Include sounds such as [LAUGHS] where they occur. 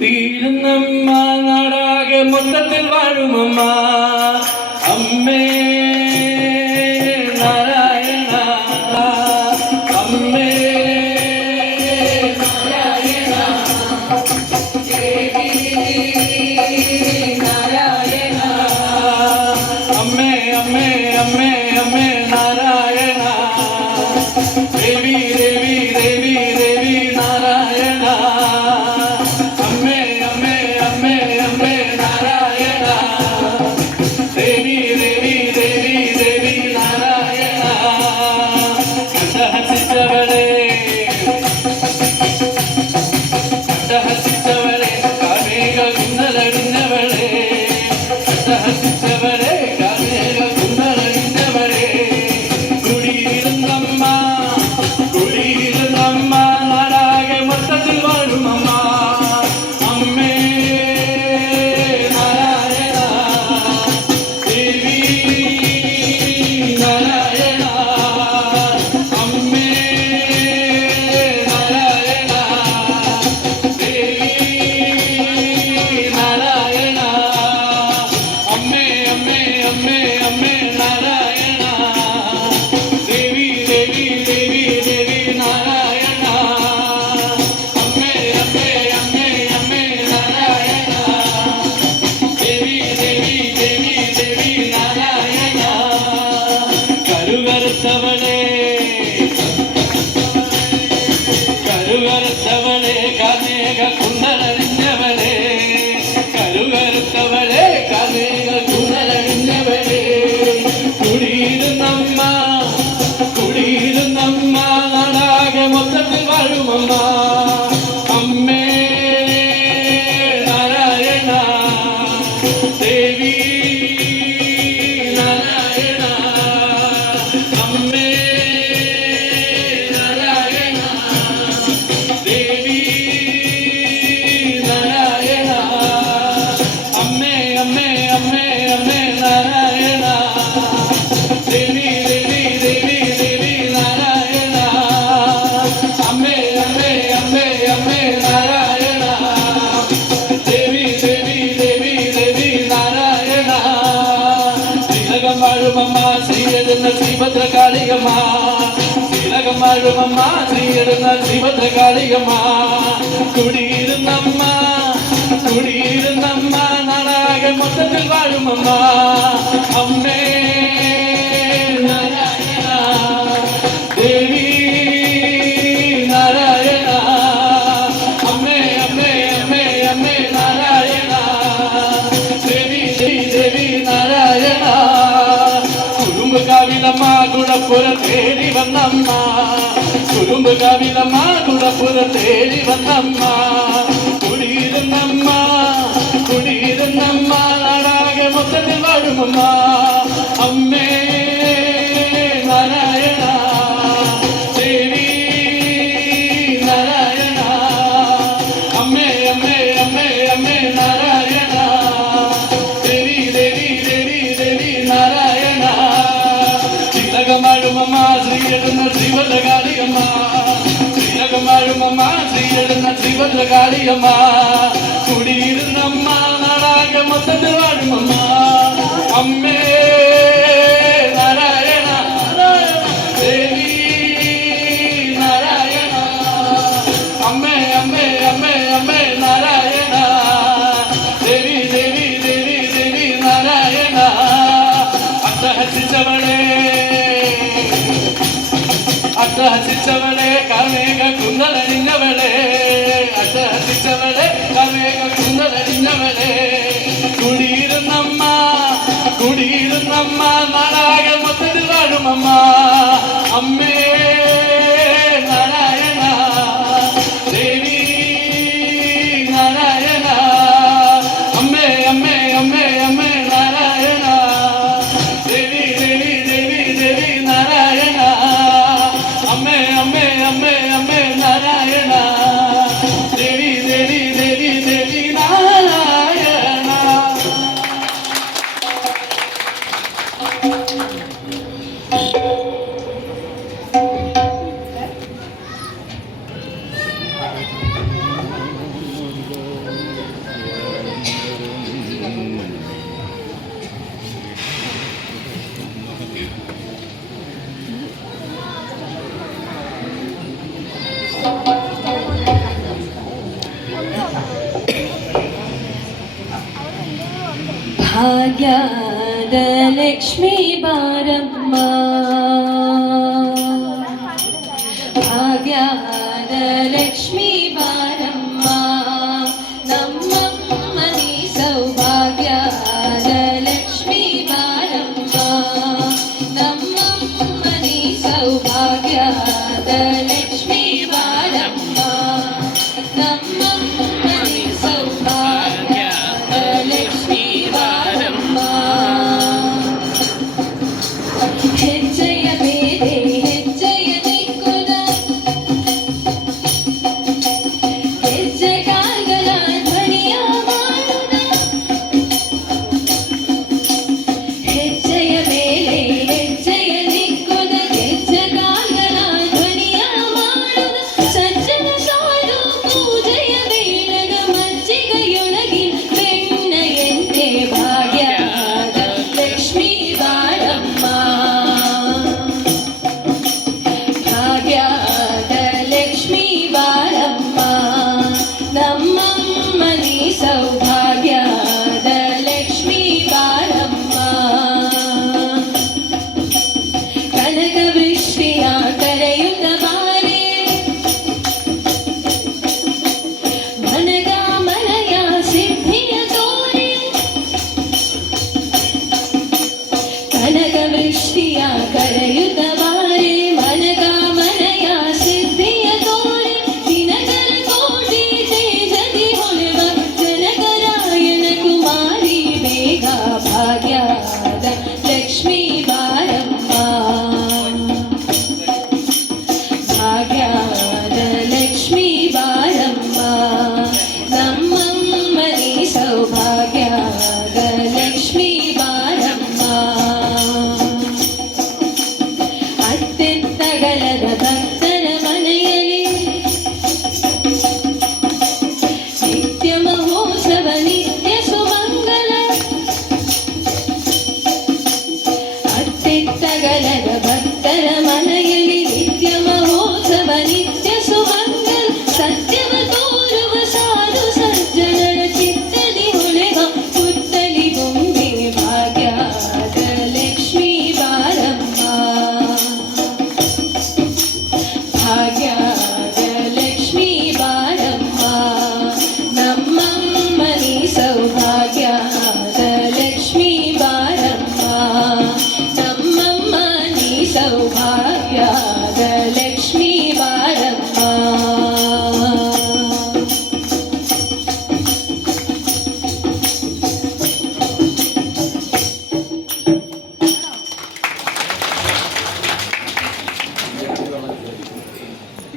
തീരുന്നമ്മ നാടാകെ മൊത്തത്തിൽ വാഴുമമ്മ അമ്മേ. Yeah. [LAUGHS] எழுமம்மா நீ எழுந்தால் சிவத்த காளிகம்மா குடியிருந்தம்மா குடியிருந்தம்மா நாடாக மொத்தத்தில் வாழும் அம்மா. அம்மே குடும்ப கவிதமா குலபுர தேடி வந்தம்மா അമ്മ ശ്രീയിടുന്ന ശ്രീഭദ്രകാളിയമ്മ. കുടിയിരുന്നമ്മ നാടാകെ മൊത്തത്തിൽ വാടുമമ്മ അമ്മേ നാരായണ ദേവി നാരായണ. അമ്മേ അമ്മേ അമ്മേ അമ്മേ നാരായണ. भाग्यादलक्ष्मी बारम्मा സകലത Yeah.